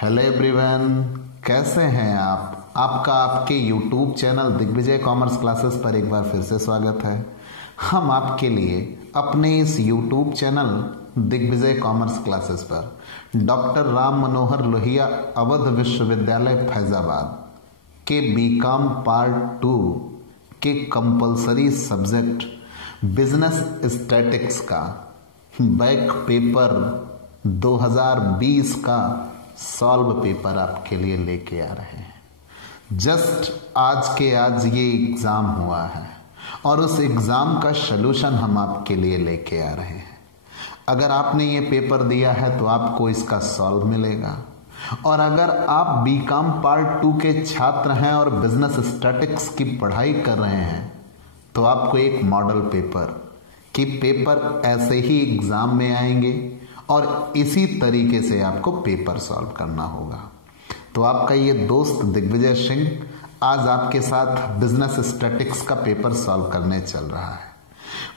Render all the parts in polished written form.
Hello everyone, कैसे हैं आप? आपका आपके YouTube channel Digvijay commerce classes पर एक बार फिर से स्वागत है। हम आपके लिए अपने इस YouTube channel Digvijay commerce classes पर डॉक्टर राम मनोहर लोहिया अवध विश्वविद्यालय फैजाबाद के बीकॉम पार्ट 2 के कंपलसरी सब्जेक्ट बिजनेस स्टैटिक्स का बैक पेपर 2020 का सॉल्व पेपर आपके लिए लेके आ रहे हैं। जस्ट आज ये एग्जाम हुआ है और उस एग्जाम का सलूशन हम आपके लिए लेके आ रहे हैं। अगर आपने ये पेपर दिया है तो आपको इसका सॉल्व मिलेगा, और अगर आप बीकॉम पार्ट 2 के छात्र हैं और बिजनेस स्टैटिक्स की पढ़ाई कर रहे हैं तो आपको एक मॉडल पेपर कि पेपर ऐसे ही एग्जाम में आएंगे और इसी तरीके से आपको पेपर सॉल्व करना होगा। तो आपका ये दोस्त दिग्विजय सिंह आज आपके साथ बिजनेस स्टैटिक्स का पेपर सॉल्व करने चल रहा है।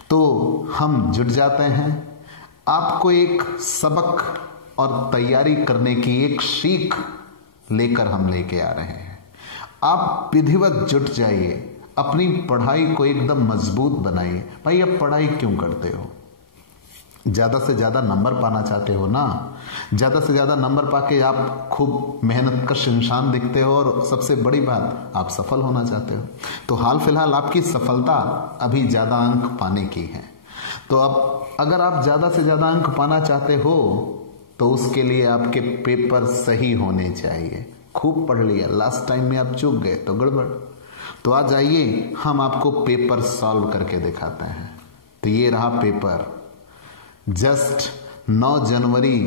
तो हम जुट जाते हैं, आपको एक सबक और तैयारी करने की एक सीख लेकर हम लेके आ रहे हैं। आप विधिवत जुट जाइए, अपनी पढ़ाई को एकदम मजबूत बनाइए। भाई आप पढ़ाई क्यों करते हो? ज़्यादा से ज़्यादा नंबर पाना चाहते हो ना? ज़्यादा से ज़्यादा नंबर पाके आप खूब मेहनत कश इंसान दिखते हो, और सबसे बड़ी बात आप सफल होना चाहते हो। तो हाल फिलहाल आपकी सफलता अभी ज़्यादा अंक पाने की है। तो अब अगर आप ज़्यादा से ज़्यादा अंक पाना चाहते हो तो उसके लिए आपके पेपर सही होने चाहिए। खूब पढ़ लिया, लास्ट टाइम में आप चूक गए तो गड़बड़। तो आज आइए हम आपको पेपर सॉल्व करके दिखाते हैं। तो ये रहा पेपर। जस्ट 9 जनवरी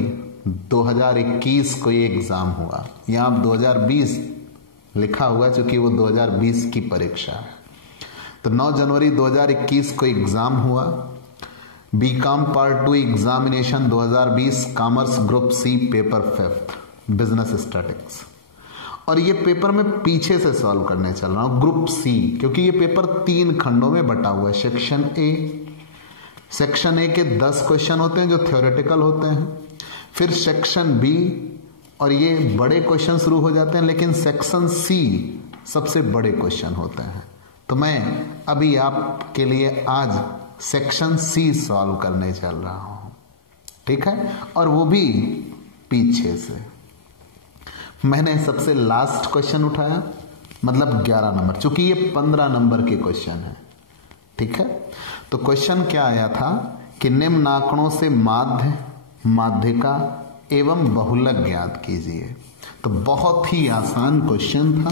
2021 को ये एग्जाम हुआ। यहाँ 2020 लिखा हुआ क्योंकि वो 2020 की परीक्षा है। तो 9 जनवरी 2021 को एग्जाम हुआ। BCom part 2 examination 2020 commerce group C paper 5 business statistics. और ये पेपर मैं पीछे से सॉल्व करने चल रहा हूँ, ग्रुप सी, क्योंकि ये पेपर 3 खंडों में बटा हुआ है। सेक्शन ए के 10 क्वेश्चन होते हैं जो थ्योरेटिकल होते हैं, फिर सेक्शन बी, और ये बड़े क्वेश्चन शुरू हो जाते हैं, लेकिन सेक्शन सी सबसे बड़े क्वेश्चन होते हैं। तो मैं अभी आपके लिए आज सेक्शन सी सॉल्व करने चल रहा हूं, ठीक है, और वो भी पीछे से। मैंने सबसे लास्ट क्वेश्चन उठाया, मतलब 11 नंबर, चूंकि ये 15 नंबर के क्वेश्चन है, ठीक है। तो क्वेश्चन क्या आया था कि निम्न आंकड़ों से माध्य, माध्यिका एवं बहुलक ज्ञात कीजिए। तो बहुत ही आसान क्वेश्चन था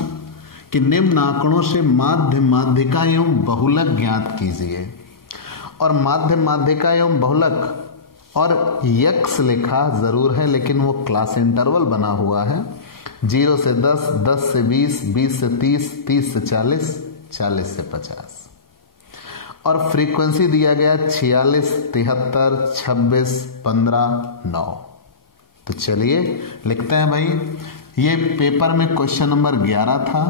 कि निम्न आंकड़ों से माध्य, माध्यिका एवं बहुलक ज्ञात कीजिए। और माध्य, माध्यिका एवं बहुलक, और यक्स लिखा जरूर है लेकिन वो क्लास इंटरवल बना हुआ है। 0 से 10, 10 से 20, 20 से 30, 30 से 40, 40 से 50। और फ्रीक्वेंसी दिया गया 46, 73, 26, 15, 9। तो चलिए लिखते हैं भाई। ये पेपर में क्वेश्चन नंबर 11 था।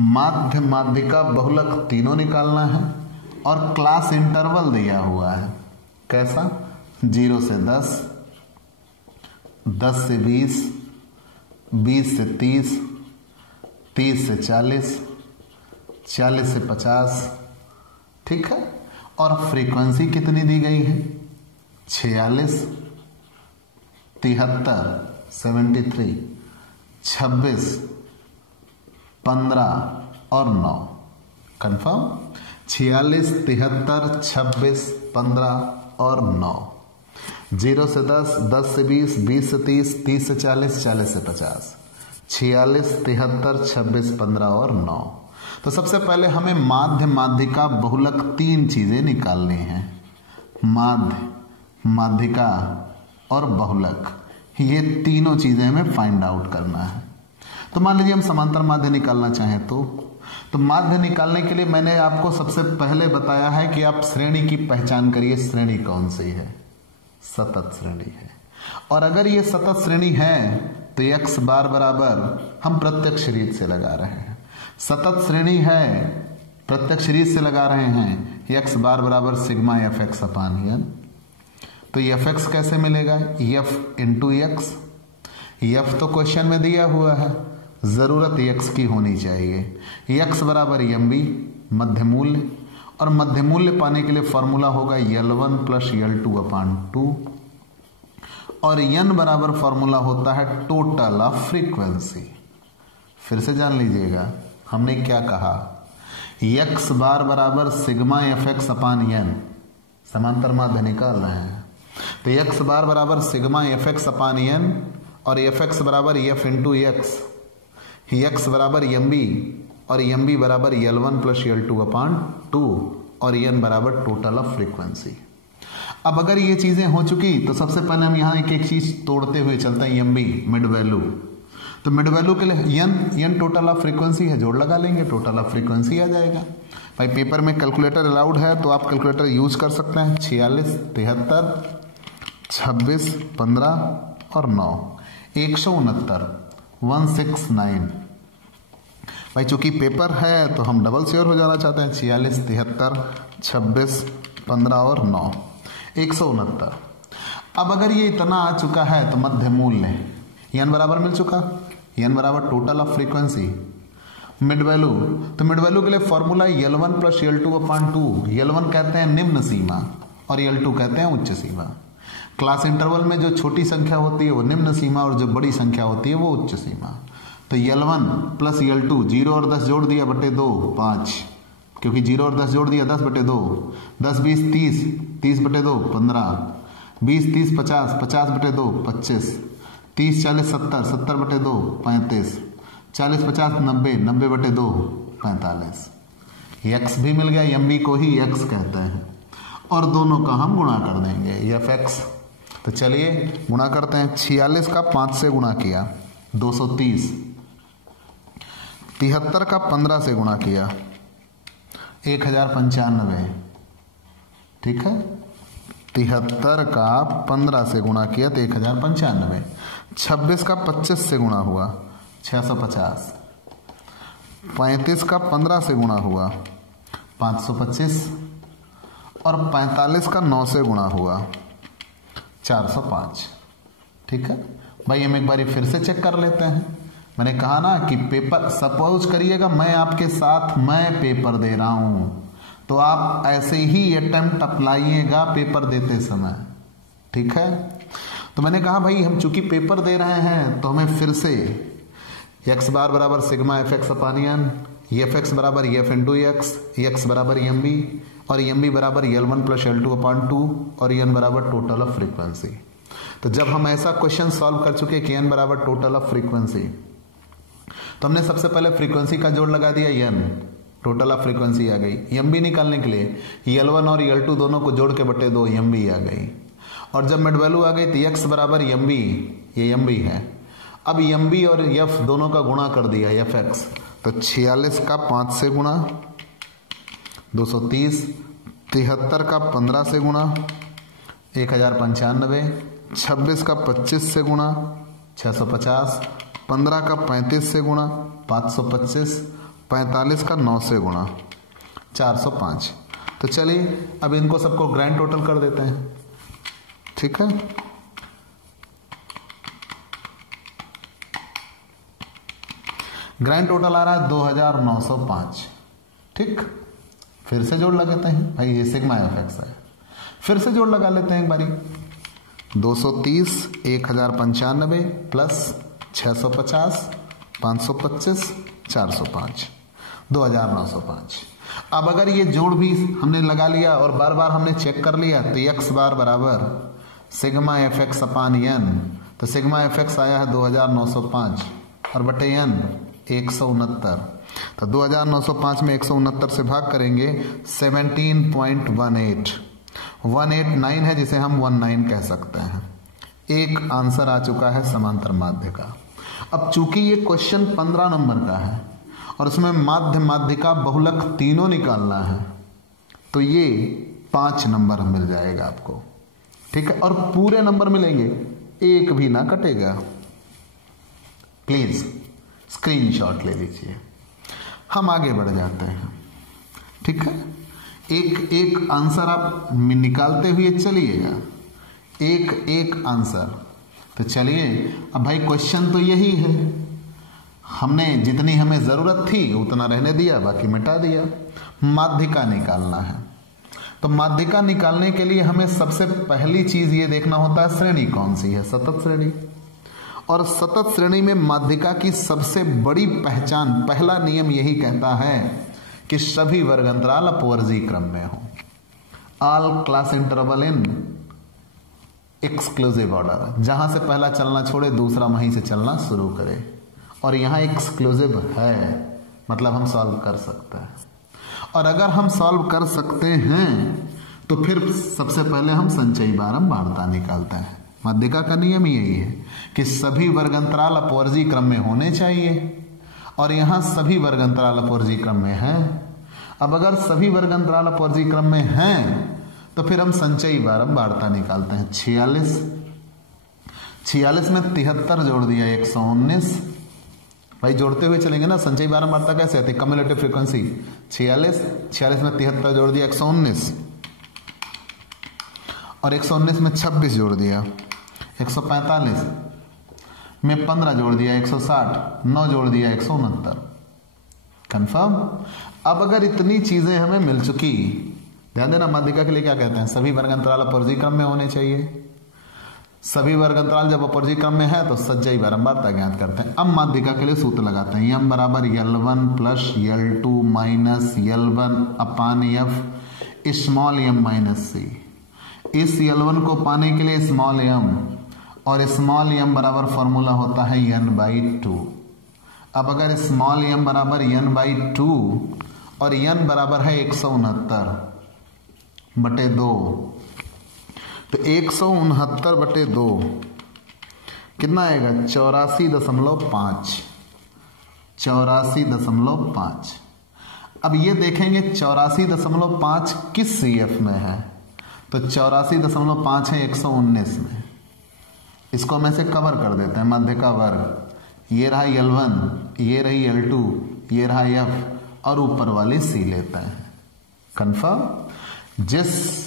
माध्य, माध्यिका, बहुलक तीनों निकालना है, और क्लास इंटरवल दिया हुआ है। कैसा? 0 से 10, 10 से 20, 20 से 30, 30 से 40, 40 से 50, ठीक है। और फ्रीक्वेंसी कितनी दी गई है? 46, 73, 73, 26, 15 और 9। कंफर्म? 46, 73, 26, 15 और 9। 0 से 10, 10 से 20, 20 से 30, 30 से 40, 40 से 50, 46, 73, 26, 15 और 9। तो सबसे पहले हमें माध्य, माध्यिका, बहुलक 3 चीजें निकालनी हैं। माध्य, माध्यिका और बहुलक, ये तीनों चीजें हमें फाइंड आउट करना है। तो मान लीजिए हम समांतर माध्य निकालना चाहें तो माध्य निकालने के लिए मैंने आपको सबसे पहले बताया है कि आप श्रेणी की पहचान करिए। श्रेणी कौन सी है? सतत श्रेणी है। और अगर ये सतत श्रेणी है तो x बार बराबर, हम प्रत्यक्ष रीत से लगा रहे हैं, सतत श्रेणी है, प्रत्यक्ष रीत से लगा रहे हैं, x बार बराबर sigma F x upon N. तो एफ एक्स कैसे मिलेगा? एफ इंटू एक्स, एफ तो क्वेश्चन में दिया हुआ है, जरूरत एक्स की होनी चाहिए। एक्स बराबर एम बी मध्य मूल्य, और मध्य मूल्य पाने के लिए फॉर्मूला होगा L1 प्लस L2 अपान 2, और n बराबर फॉर्मूला होता है टोटल ऑफ फ्रीक्वेंसी। फिर से जान लीजिएगा हमने क्या कहा, x बार बराबर sigma F x upon N, समांतर माध्य निकाल रहे हैं तो x बार बराबर sigma F x upon N, और एफ एक्स बराबर एफ इंटू एक्स, एक्स बराबर एम बी, और एम बी बराबर L1 प्लस L2 अपान 2, और n बराबर टोटल ऑफ फ्रीक्वेंसी। अब अगर ये चीजें हो चुकी तो सबसे पहले हम यहाँ एक एक चीज तोड़ते हुए चलते हैं। एम बी मिड वैल्यू, तो मिड वैल्यू के लिए n टोटल ऑफ फ्रीक्वेंसी है, जोड़ लगा लेंगे, टोटल ऑफ फ्रीक्वेंसी आ जाएगा। भाई पेपर में कैलकुलेटर अलाउड है तो आप कैलकुलेटर यूज कर सकते हैं। 46, 73, 26, 15 और 9, 169, 169। भाई चूंकि पेपर है तो हम डबल श्योर हो जाना चाहते हैं। 46, 73, 26, 15 और 9, 169। अब अगर ये इतना आ चुका है तो मध्य मूल्य n बराबर मिल चुका, n बराबर total of frequency, mid value, तो मिड वैल्यू के लिए फॉर्मूला L1 प्लस L2 अपान 2। L1 कहते हैं निम्न सीमा और L2 कहते हैं उच्च सीमा। क्लास इंटरवल में जो छोटी संख्या होती है वो निम्न सीमा और जो बड़ी संख्या होती है वो उच्च सीमा। तो L1 प्लस L2, 0 और 10 जोड़ दिया बटे 2, 5, क्योंकि 0 और 10 जोड़ दिया 10 बटे 2, 10 20 30, 30 बटे 2 15, 20 30 50, 50 बटे 2 25, 30 40 70, 70 बटे 2 35, 40 50 90, 90 बटे 2 45। x भी मिल गया, एम बी को ही x कहते हैं, और दोनों का हम गुणा कर देंगे एफ एक्स। तो चलिए गुणा करते हैं। 46 का 5 से गुणा किया 230, 73 का 15 से गुणा किया 1095, ठीक है। 73 का 15 से गुणा किया तो 1095। 26 का 25 से गुणा हुआ 650, 35 का 15 से गुणा हुआ 525, और 45 का 9 से गुणा हुआ 405, ठीक है। भाई हम एक बार फिर से चेक कर लेते हैं। मैंने कहा ना कि पेपर, सपोज करिएगा मैं पेपर दे रहा हूं तो आप ऐसे ही अटेम्प्ट अप्लाइएगा पेपर देते समय, ठीक है। तो मैंने कहा भाई हम चूंकि पेपर दे रहे हैं तो हमें फिर से x बार बराबर sigma F x upon N, F x बराबर एफ इंटू एक्स, एक्स बराबर एम बी, और एम बी बराबर L1 प्लस L2 अपान 2, और n बराबर टोटल ऑफ फ्रीक्वेंसी। तो जब हम ऐसा क्वेश्चन सॉल्व कर चुके कि n बराबर टोटल ऑफ फ्रीक्वेंसी, तो हमने सबसे पहले फ्रीक्वेंसी का जोड़ लगा दिया n, टोटल ऑफ फ्रीक्वेंसी आ गई। एम बी निकालने के लिए L1 और L2 दोनों को जोड़ के बटे 2 एम बी आ गई, और जब मिड वैल्यू आ गई तो x बराबर एम बी, ये एम बी है। अब एम बी और f दोनों का गुणा कर दिया एफ एक्स, तो 46 का 5 से गुणा 230, 73 का 15 से गुणा 1095, 26 का 25 से गुणा 650, 15 का 35 से गुणा 525, 45 का 9 से गुणा 405। तो चलिए अब इनको सबको ग्रैंड टोटल कर देते हैं, ठीक है। ग्रैंड टोटल आ रहा है 2905, ठीक। फिर से जोड़ लगाते हैं, भाई ये सिग्मा एफ एक्स है, फिर से जोड़ लगा लेते हैं एक बारी। 230, 1095 प्लस 650, 525, 405, 2905। अब अगर ये जोड़ भी हमने लगा लिया और बार बार हमने चेक कर लिया तो x बार बराबर sigma F x upon N, तो सिग्मा एफ एक्स आया है 2905 और बटे n 169। तो 2905 में 169 से भाग करेंगे 17.18, 189 है जिसे हम 19 कह सकते हैं। एक आंसर आ चुका है समांतर माध्य का। अब चूंकि ये क्वेश्चन 15 नंबर का है और उसमें माध्य माध्यिका बहुलक तीनों निकालना है, तो ये 5 नंबर मिल जाएगा आपको, ठीक है। और पूरे नंबर मिलेंगे, एक भी ना कटेगा। प्लीज स्क्रीनशॉट ले लीजिए। हम आगे बढ़ जाते हैं, ठीक है। एक एक आंसर आप निकालते हुए चलिएगा, एक एक आंसर। तो चलिए अब भाई क्वेश्चन तो यही है, हमने जितनी हमें जरूरत थी उतना रहने दिया, बाकी मिटा दिया। माध्यिका निकालना है, तो माध्यिका निकालने के लिए हमें सबसे पहली चीज ये देखना होता है श्रेणी कौन सी है, सतत श्रेणी। और सतत श्रेणी में माध्यिका की सबसे बड़ी पहचान, पहला नियम यही कहता है कि सभी वर्ग अंतराल अपवर्जी क्रम में हो। ऑल क्लास इंटरवल इन एक्सक्लूसिव ऑर्डर, जहां से पहला चलना छोड़े दूसरा वहीं से चलना शुरू करे। और यहां एक्सक्लूसिव है, मतलब हम सॉल्व कर सकते हैं। और अगर हम सॉल्व कर सकते हैं तो फिर सबसे पहले हम संचयी बारंबारता निकालते हैं। माध्यिका का नियम यही है कि सभी वर्ग अंतराल अपवर्जी क्रम में होने चाहिए, और यहां सभी वर्ग अंतराल अपवर्जी क्रम में है। अब अगर सभी वर्ग अंतराल अपवर्जी क्रम में हैं तो फिर हम संचयी बारंबारता निकालते हैं। 46 में 73 जोड़ दिया 119। भाई जोड़ते हुए चलेंगे ना, संचयी बारंबारता कैसे आती है, कम्युलेटिव फ्रीक्वेंसी। 46 में 73 जोड़ दिया 119, और 119 में 26 जोड़ दिया 145, में 15 जोड़ दिया 160, 9 जोड़ दिया 169। कंफर्म। अब अगर इतनी चीजें हमें मिल चुकी, ध्यान देना माध्यिका के लिए क्या कहते हैं, सभी वर्ग अंतराल अपवर्जी क्रम में होने चाहिए। सभी वर्ग अंतराल जब अपवर्जी क्रम में है तो संचयी बारंबारता ज्ञात करते हैं। अब माध्यिका के लिए सूत्र लगाते हैं, m बराबर L1 plus L2 minus L1 अपान F small m minus c। इस L1 को पाने के लिए स्मॉल m, और स्मॉल m बराबर फॉर्मूला होता है n/2। अब अगर स्मॉल m बराबर n/2 और n बराबर है 169/2, तो 169/2 कितना आएगा, 84.5। 84.5। अब ये देखेंगे 84.5 किस CF में है, तो 84.5 है 119 में। इसको हम ऐसे कवर कर देते हैं, माध्यिका वर्ग। ये रहा L1, ये रही L2, ये रहा F, और ऊपर वाली C लेते हैं। कंफर्म। जिस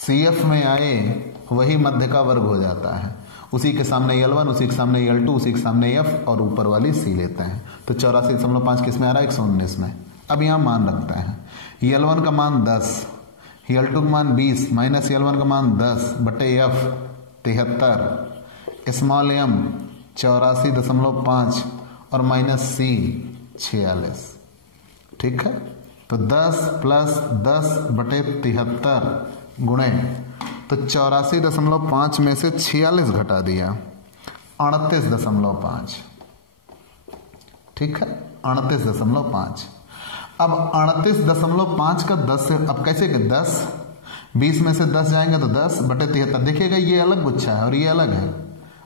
CF में आए वही माध्यिका वर्ग हो जाता है। उसी के सामने L1, उसी के सामने L2, उसी के सामने F, और ऊपर वाली C लेते हैं। तो 84.5 किस में आ रहा है, 119 में। अब यहां मान रखते हैं, L1 का मान 10, L2 का मान 20, माइनस L1 का मान 10/F 73, स्मॉल m 84.5 और माइनस C 46। ठीक है, तो 10 प्लस 10/73 गुणे, तो 84.5 में से 46 घटा दिया 38.5। ठीक है, 38.5। अब 38.5 का 10 से, अब कैसे कि 10 20 में से 10 जाएंगे तो 10/73। देखिएगा ये अलग गुच्छा है और ये अलग है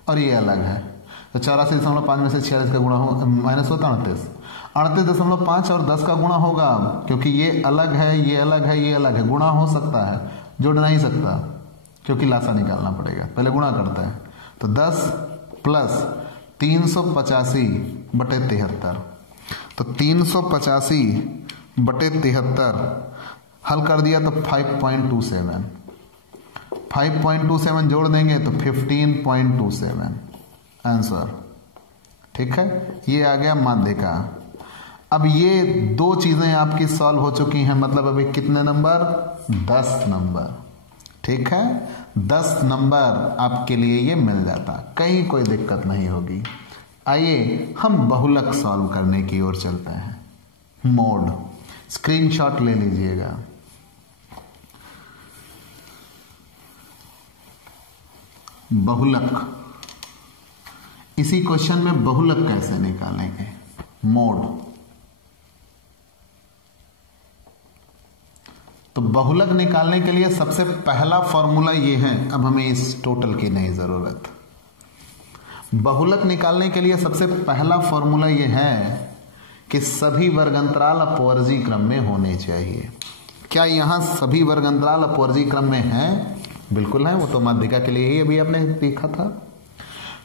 और ये अलग है, तो 84.5 में से 46 का गुणा हो माइनस होता 38.5 और 10 का गुणा होगा, क्योंकि ये अलग है, ये अलग है, ये अलग है। गुणा हो सकता है, जोड़ नहीं सकता, क्योंकि लासा निकालना पड़ेगा। पहले गुणा करते हैं, तो 10 प्लस 385/73, तो 385/73 हल कर दिया तो 5.27 जोड़ देंगे तो 15.27 आंसर। ठीक है, ये आ गया माध्यिका। अब ये दो चीजें आपकी सॉल्व हो चुकी हैं, मतलब अभी कितने नंबर, 10 नंबर। ठीक है, 10 नंबर आपके लिए ये मिल जाता, कहीं कोई दिक्कत नहीं होगी। आइए हम बहुलक सॉल्व करने की ओर चलते हैं। मोड स्क्रीनशॉट ले लीजिएगा। बहुलक, इसी क्वेश्चन में बहुलक कैसे निकालेंगे, मोड। तो बहुलक निकालने के लिए सबसे पहला फॉर्मूला ये है, अब हमें इस टोटल की नहीं जरूरत। बहुलक निकालने के लिए सबसे पहला फॉर्मूला ये है कि सभी वर्ग अंतराल अपवर्जी क्रम में होने चाहिए। क्या यहां सभी वर्ग अंतराल अपवर्जी क्रम में हैं? बिल्कुल है, वो तो माध्यिका के लिए ही अभी आपने देखा था।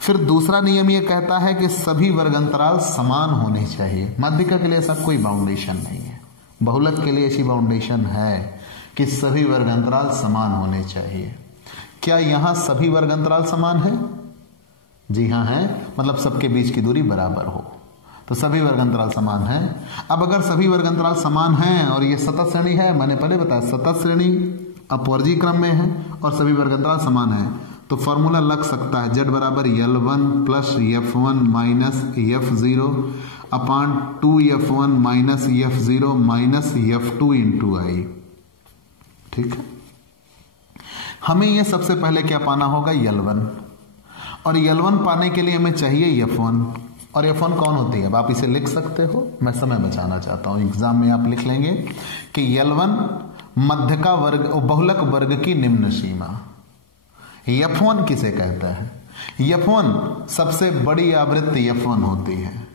फिर दूसरा नियम ये कहता है कि सभी वर्ग अंतराल समान होने चाहिए। माध्यिका के लिए ऐसा कोई बाउंडेशन नहीं है, बहुलक के लिए ऐसी बाउंडेशन है कि सभी वर्ग अंतराल समान होने चाहिए। क्या यहां सभी वर्ग अंतराल समान है? जी हाँ है, मतलब सबके बीच की दूरी बराबर हो, तो सभी वर्ग अंतराल समान हैं। अब अगर सभी वर्ग अंतराल समान हैं और ये सतत श्रेणी है, मैंने पहले बताया सतत श्रेणी अपवर्गीय क्रम में है और सभी वर्ग अंतराल समान है, तो फॉर्मूला लग सकता है z बराबर L1 plus F1 minus F0 upon 2F1 minus F0 minus F2 into I. ठीक है, हमें यह सबसे पहले क्या पाना होगा, L1, और L1 पाने के लिए हमें चाहिए F1, और F1 कौन होती है, अब आप इसे लिख सकते हो, मैं समय बचाना चाहता हूं, एग्जाम में आप लिख लेंगे कि L1 मध्य का वर्ग, बहुलक वर्ग की निम्न सीमा। F1 किसे कहता है, F1 सबसे बड़ी आवृत्ति F1 होती है,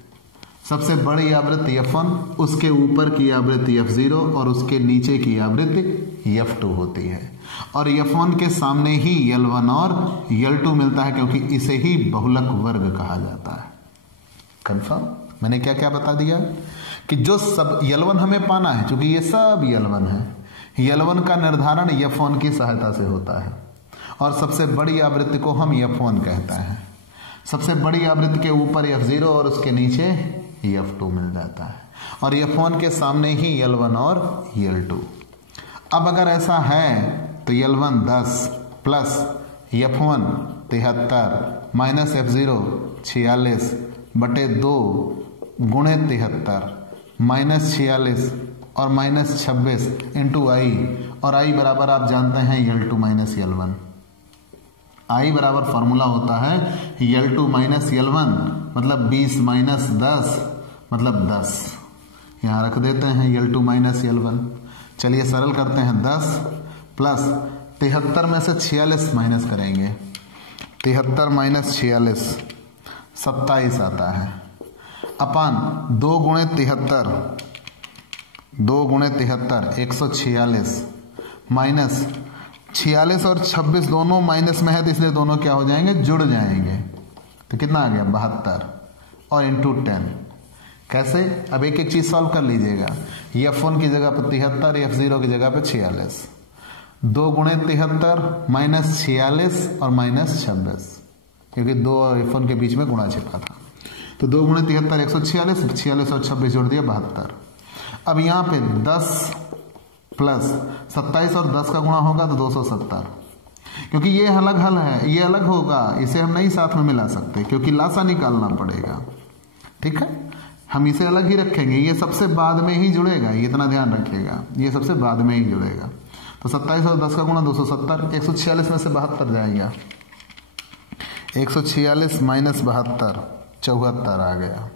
सबसे बड़ी आवृत्ति F1, उसके ऊपर की आवृत्ति F0 और उसके नीचे की आवृत्ति F2 होती है, और F1 के सामने ही L1 और L2 मिलता है, क्योंकि इसे ही बहुलक वर्ग कहा जाता है। कंफर्म, मैंने क्या क्या बता दिया कि जो सब L1 हमें पाना है, क्योंकि ये सब L1 है, L1 का निर्धारण F1 की सहायता से होता है, और सबसे बड़ी आवृत्ति को हम F1 कहते हैं। सबसे बड़ी आवृत्ति के ऊपर F0 और उसके नीचे F2 मिल जाता है, और F1 के सामने ही L1 और L2। अब अगर ऐसा है तो L1 10 plus F1 73 minus F0 46 बटे 2 गुणे 73 माइनस 46 और माइनस 26 इंटू आई, और आई बराबर आप जानते हैं L2 माइनस L1। आई बराबर फॉर्मूला होता है L2 माइनस L1, मतलब 20 माइनस 10 मतलब 10, यहां रख देते हैं L2 माइनस L1। चलिए सरल करते हैं, 10 प्लस 73 में से 46 माइनस करेंगे, 73 माइनस 46 27 आता है, अपान 2 गुणे 73 146 माइनस 46 और 26 दोनों माइनस में है, तो इसलिए दोनों क्या हो जाएंगे, जुड़ जाएंगे, तो कितना आ गया 72 और इंटू 10। कैसे, अब एक एक चीज सॉल्व कर लीजिएगा, F1 की जगह पर 73, F0 की जगह पर 46, 2 गुणे 73 माइनस 46 और माइनस 26, क्योंकि 2 और F1 के बीच में गुणा छिपा था, तो 2 गुणे 73 146, 46 और 26 जोड़ दिया 72। अब यहाँ पे 10 प्लस 27 और 10 का गुणा होगा तो 270, क्योंकि ये अलग हल है, ये अलग होगा, इसे हम नहीं साथ में मिला सकते, क्योंकि लासा निकालना पड़ेगा। ठीक है, हम इसे अलग ही रखेंगे, ये सबसे बाद में ही जुड़ेगा, ये इतना ध्यान रखिएगा, ये सबसे बाद में ही जुड़ेगा। तो 27 और 10 का गुणा 270, 146 में से 72 जाएगा, 146 माइनस 72 74 आ गया,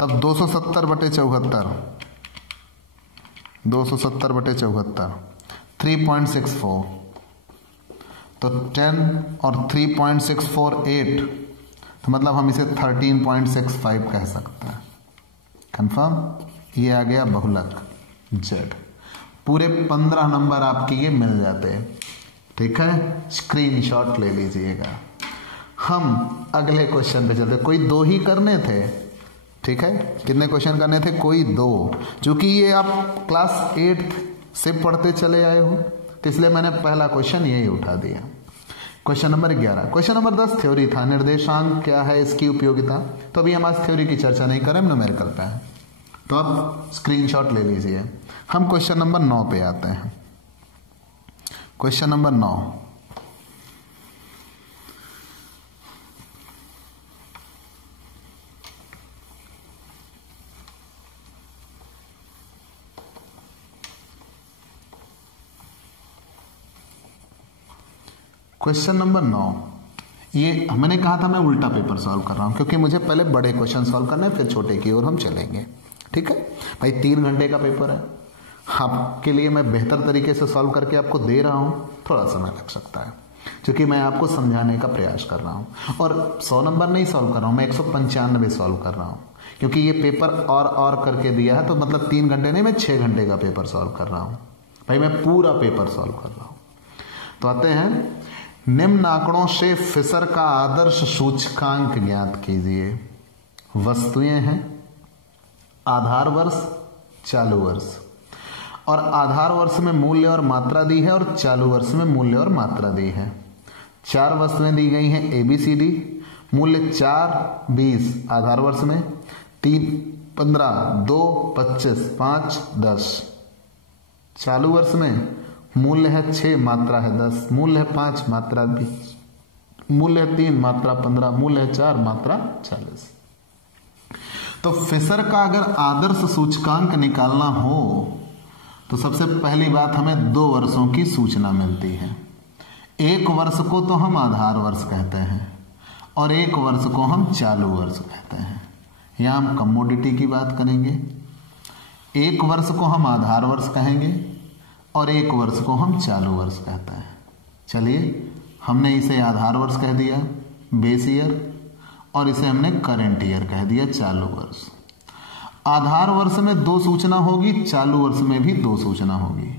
तब 270 बटे 74 270 बटे 74 3.64, तो 10 और 3.648, तो मतलब हम इसे 13.65 कह सकते हैं। कंफर्म, ये आ गया बहुलक Z। पूरे 15 नंबर आपके ये मिल जाते हैं। ठीक है, स्क्रीनशॉट ले लीजिएगा। हम अगले क्वेश्चन पे चलते, कोई 2 ही करने थे। ठीक है, कितने क्वेश्चन करने थे, कोई 2, क्योंकि ये आप क्लास 8 से पढ़ते चले आए हो, तो इसलिए मैंने पहला क्वेश्चन यही उठा दिया। Question number 11, question number 10 theory था, निर्देशांक क्या है, इसकी उपयोगिता। तो अभी हम आज थ्योरी की चर्चा नहीं करें, हम न्यूमेरिकल पे हैं, तो आप स्क्रीनशॉट ले लीजिए। हम क्वेश्चन नंबर 9 पे आते हैं। क्वेश्चन नंबर 9, क्वेश्चन नंबर 9, ये मैंने कहा था मैं उल्टा पेपर सॉल्व कर रहा हूं, क्योंकि मुझे पहले बड़े क्वेश्चन सॉल्व करने हैं, फिर छोटे की ओर हम चलेंगे। ठीक है भाई, 3 घंटे का पेपर है, आपके लिए मैं बेहतर तरीके से सॉल्व करके आपको दे रहा हूं, थोड़ा समय लग सकता है, क्योंकि मैं आपको समझाने का प्रयास कर रहा हूं, और 100 नंबर नहीं सॉल्व कर रहा हूं, मैं 195 सॉल्व कर रहा हूं, क्योंकि ये पेपर और करके दिया है, तो मतलब 3 घंटे नहीं, मैं 6 घंटे का पेपर सॉल्व कर रहा हूं भाई, मैं पूरा पेपर सॉल्व कर रहा हूं। तो आते हैं, निम्न आंकड़ों से फिशर का आदर्श सूचकांक ज्ञात कीजिए। वस्तुएं हैं, आधार वर्ष, चालू वर्ष, और आधार वर्ष में मूल्य और मात्रा दी है, और चालू वर्ष में मूल्य और मात्रा दी है। 4 वस्तुएं दी गई हैं ABCD, मूल्य 4 20 आधार वर्ष में, 3 15 2 25 5 10 चालू वर्ष में, मूल्य है 6 मात्रा है 10, मूल्य है 5 मात्रा 20, मूल्य है 3 मात्रा 15, मूल्य है 4 मात्रा 40। तो फिशर का अगर आदर्श सूचकांक निकालना हो तो सबसे पहली बात हमें 2 वर्षों की सूचना मिलती है। एक वर्ष को तो हम आधार वर्ष कहते हैं और एक वर्ष को हम चालू वर्ष कहते हैं। यहां हम कमोडिटी की बात करेंगे। एक वर्ष को हम आधार वर्ष कहेंगे और एक वर्ष को हम चालू वर्ष कहते हैं। चलिए, हमने इसे आधार वर्ष कह दिया, बेस ईयर, और इसे हमने करंट ईयर कह दिया, चालू वर्ष। आधार वर्ष में 2 सूचना होगी, चालू वर्ष में भी 2 सूचना होगी।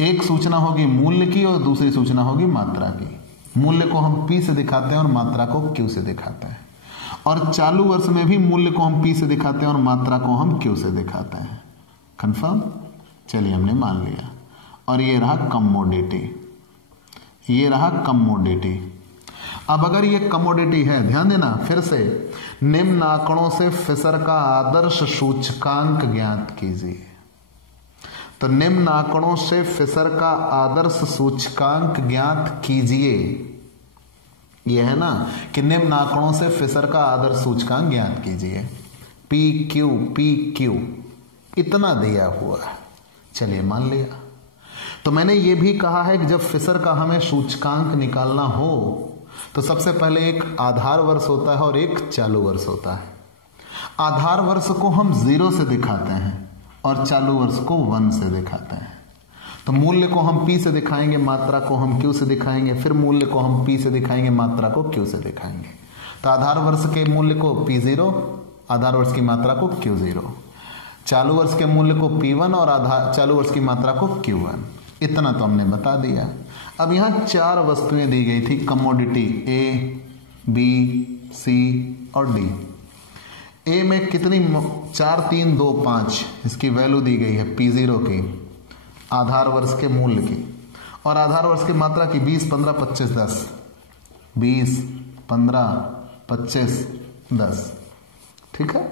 एक सूचना होगी मूल्य की और दूसरी सूचना होगी मात्रा की। मूल्य को हम P से दिखाते हैं और मात्रा को Q से दिखाते हैं, और चालू वर्ष में भी मूल्य को हम P से दिखाते हैं और मात्रा को हम Q से दिखाते हैं। कंफर्म? चलिए, हमने मान लिया। और ये रहा कमोडिटी, ये रहा कमोडिटी। अब अगर ये कमोडिटी है, ध्यान देना फिर से, निम्न आंकड़ों से फिशर का आदर्श सूचकांक ज्ञात कीजिए। तो निम्न आंकड़ों से फिशर का आदर्श सूचकांक ज्ञात कीजिए। यह है ना कि निम्न आंकड़ों से फिशर का आदर्श सूचकांक ज्ञात कीजिए। पी क्यू इतना दिया हुआ है। चलिए, मान लिया। तो मैंने ये भी कहा है कि जब फिशर का हमें सूचकांक निकालना हो तो सबसे पहले एक आधार वर्ष होता है और एक चालू वर्ष होता है। आधार वर्ष को हम 0 से दिखाते हैं और चालू वर्ष को 1 से दिखाते हैं। तो मूल्य को हम P से दिखाएंगे, मात्रा को हम Q से दिखाएंगे, फिर मूल्य को हम P से दिखाएंगे, मात्रा को Q से दिखाएंगे। तो आधार वर्ष के मूल्य को P0, आधार वर्ष की मात्रा को Q0, चालू वर्ष के मूल्य को P1 और चालू वर्ष की मात्रा को Q1। इतना तो हमने बता दिया। अब यहां 4 वस्तुएं दी गई थी, कमोडिटी A, B, C और D। ए में कितनी 4 3 2 5 इसकी वैल्यू दी गई है P0 की, आधार वर्ष के मूल्य की, और आधार वर्ष की मात्रा की 20 15 25 10, 20 15 25 10। ठीक है,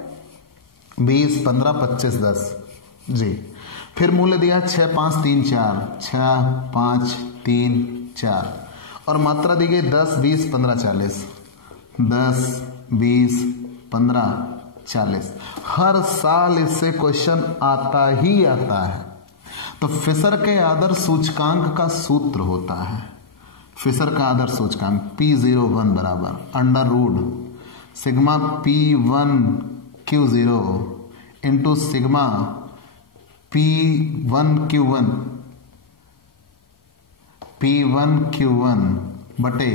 20 15 25 10 जी। फिर मूल्य दिया 6 5 3 4, 6 5 3 4, और मात्रा दी गई 10 20 15 40, 10 20 15 40। हर साल इससे क्वेश्चन आता ही आता है। तो फिशर के आदर्श सूचकांक का सूत्र होता है, फिशर का आदर्श सूचकांक P01 बराबर under root sigma P1 Q0 into sigma P1 Q1 बटे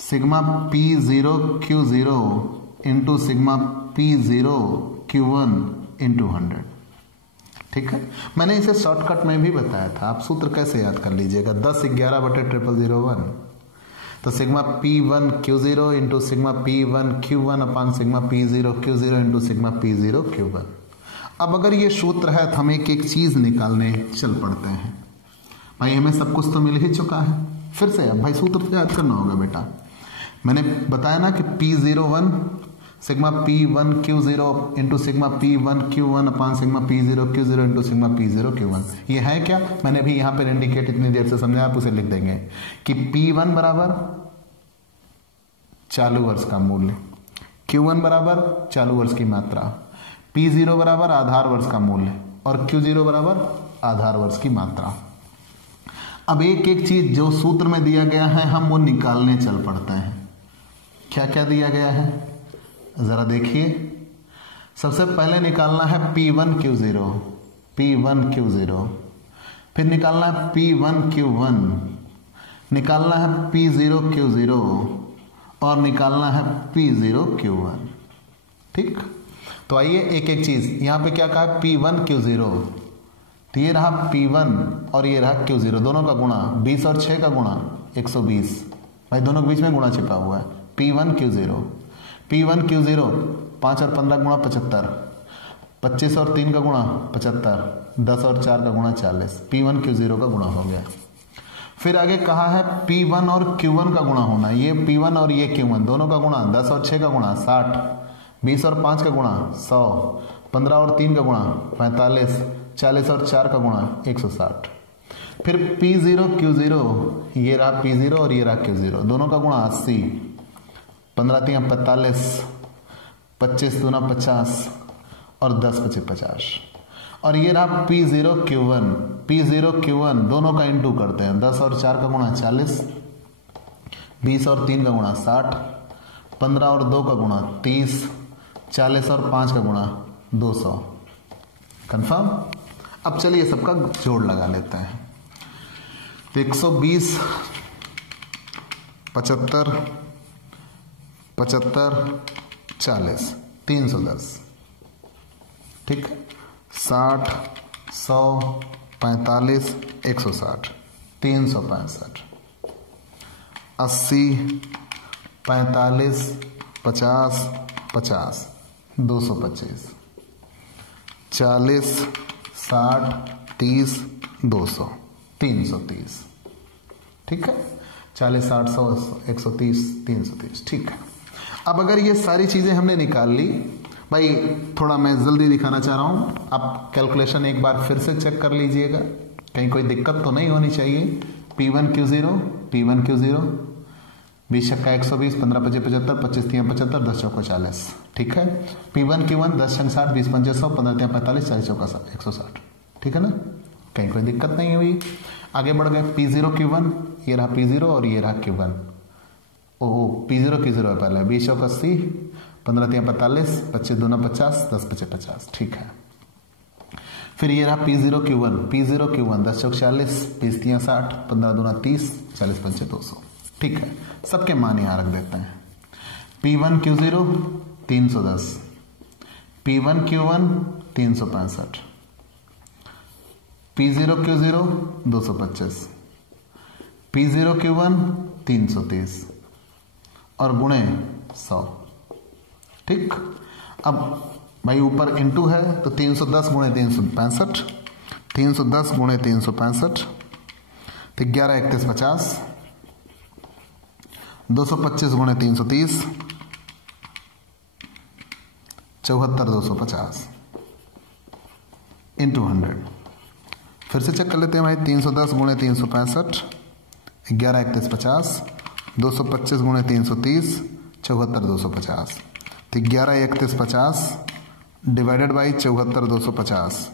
sigma P0 Q0 into sigma P0 Q1 into 100। ठीक है, मैंने इसे शॉर्टकट में भी बताया था। आप सूत्र कैसे याद कर लीजिएगा, 10 11 बटे 0001। तो sigma P1 Q0 into sigma P1 Q1 अपान sigma P0 Q0 into sigma P0 Q1। अब अगर ये सूत्र है तो हम एक एक चीज निकालने चल पड़ते हैं। भाई हमें सब कुछ तो मिल ही चुका है, फिर से अब भाई सूत्र तो याद करना होगा बेटा। मैंने बताया ना कि P01 sigma P1 Q0 into sigma P1 Q1 अपान sigma P0 Q0 into sigma P0 Q1। ये है क्या, मैंने भी यहां पर इंडिकेट इतनी देर से समझा, आप उसे लिख देंगे कि P1 बराबर चालू वर्ष का मूल्य, Q1 बराबर चालू वर्ष की मात्रा, P0 बराबर आधार वर्ष का मूल्य और Q0 बराबर आधार वर्ष की मात्रा। अब एक एक चीज जो सूत्र में दिया गया है हम वो निकालने चल पड़ते हैं। क्या क्या दिया गया है जरा देखिए। सबसे पहले निकालना है P1 Q0, P1 Q0, फिर निकालना है P1 Q1, निकालना है P0 Q0 और निकालना है P0 Q1। ठीक, तो आइए एक एक चीज। यहां पे क्या कहा है P1 Q0, तो ये रहा P1 और ये रहा Q0, दोनों का गुणा 20 और 6 का गुणा 120। भाई दोनों के बीच में गुणा छिपा हुआ है। P1 Q0, P1 Q0 5 और 15 गुणा 75, 25 और 3 का गुणा 75, 10 और 4 का गुणा 40। P1 Q0 का गुणा हो गया। फिर आगे कहा है P1 और Q1 का गुणा होना, ये P1 और ये Q1 दोनों का गुणा, 10 और 6 का गुणा 60, 20 और 5 का गुणा 100, 15 और 3 का गुणा 45, 40 और 4 का गुणा 160। फिर P0 Q0, ये रहा P0 और ये रहा Q0, दोनों का गुणा 80, 15 3 45, 25 दूना 50 और 10 5 50। और ये रहा P0 Q1, P0 Q1 दोनों का इंटू करते हैं, 10 और 4 का गुणा 40, 20 और 3 का गुणा 60, 15 और 2 का गुणा 30, 40 और 5 का गुणा 200। कंफर्म। अब चलिए सबका जोड़ लगा लेते हैं। तो 120, 75, 75, 40, 310, ठीक है। 60, 100, 45, 160, 365, 80, 45, 50, 50, 225, 40, 60, 30, 200, 330, ठीक है। 40, 60, 100, 130, 330, ठीक है। अब अगर ये सारी चीजें हमने निकाल ली, भाई थोड़ा मैं जल्दी दिखाना चाह रहा हूं, आप कैलकुलेशन एक बार फिर से चेक कर लीजिएगा, कहीं कोई दिक्कत तो नहीं होनी चाहिए। P1 Q0, P1 Q0, 20 छक्का 120, 15 5 75, 25 3 75, 10 चौका 40, ठीक है। P1 Q1, 10 छंग 60, 20 5 100, 15 3 45, 40 चौका 160, ठीक है ना, कहीं कोई दिक्कत नहीं हुई। आगे बढ़ गए P0 Q1, ये रहा P0 और ये रहा Q1, ओह P0 Q0 है पहले, 20 चौका 80, 15 3 45, 25 दूना 50, 10 5 50, ठीक है। फिर ये रहा P0 Q1, P0 Q1, 10 चौक 40, 20 3 60, 15 दूना 30, 40 5 200, ठीक है। सबके मान यहां रख देते हैं। P1 Q0 310, P1 Q1 365, P0 Q0 225, P0 Q1 330 और गुणे 100, ठीक। अब भाई ऊपर इंटू है तो 310 गुणे 365, 310 गुणे 365, तो 11 31 50, 225 गुणे 330, 74 250 इंटू 100। फिर से चेक कर लेते हैं भाई, 310 गुणे 365, 11 31 50, 225 गुणे 330, 74 250, तो 11 31 50 डिवाइडेड बाई 74 250,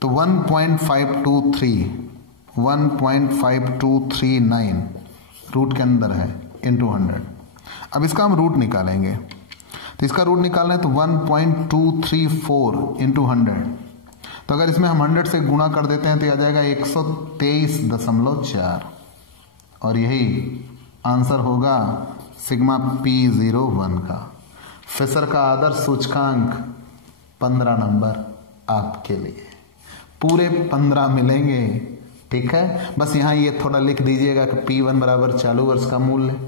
तो 1.523, 1.5239 रूट के अंदर है इंटू 100। अब इसका हम रूट निकालेंगे, तो इसका रूट निकालना है तो 1.234 इंटू 100, तो अगर इसमें हम 100 से गुणा कर देते हैं तो आ जाएगा 123.4 और यही आंसर होगा सिग्मा P01 का। फिशर का आदर्श सूचकांक 15 नंबर आपके लिए, पूरे 15 मिलेंगे, ठीक है। बस यहाँ ये थोड़ा लिख दीजिएगा कि P1 बराबर चालू वर्ष का मूल्य,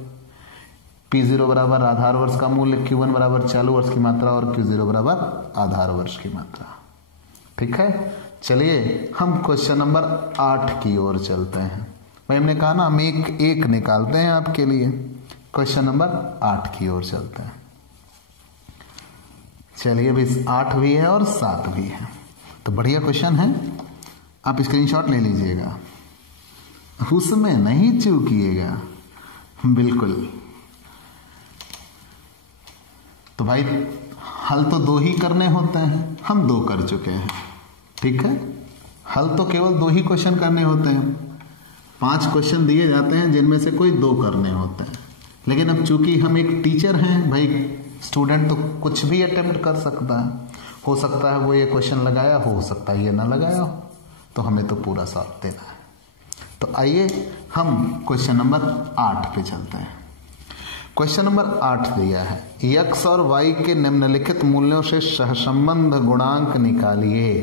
P0 बराबर आधार वर्ष का मूल्य, Q1 बराबर चालू वर्ष की मात्रा और Q0 बराबर आधार वर्ष की मात्रा, ठीक है। चलिए हम क्वेश्चन नंबर 8 की ओर चलते हैं। भाई हमने कहा ना हम एक एक निकालते हैं आपके लिए। क्वेश्चन नंबर 8 की ओर चलते हैं। चलिए भाई 8 भी है और 7 भी है, तो बढ़िया क्वेश्चन है, आप स्क्रीनशॉट ले लीजिएगा, उसमें नहीं चूकिएगा बिल्कुल। तो भाई हल तो 2 ही करने होते हैं, हम 2 कर चुके हैं, ठीक है। हल तो केवल 2 ही क्वेश्चन करने होते हैं, 5 क्वेश्चन दिए जाते हैं जिनमें से कोई 2 करने होते हैं। लेकिन अब चूंकि हम एक टीचर हैं भाई, स्टूडेंट तो कुछ भी अटेम्प्ट कर सकता है, हो सकता है वो ये क्वेश्चन लगाया हो सकता है ये ना लगाया हो, तो हमें तो पूरा साथ देना है। तो आइए हम क्वेश्चन नंबर 8 पे चलते हैं। क्वेश्चन नंबर 8 दिया है, x और y के निम्नलिखित मूल्यों से सहसंबंध गुणांक निकालिए।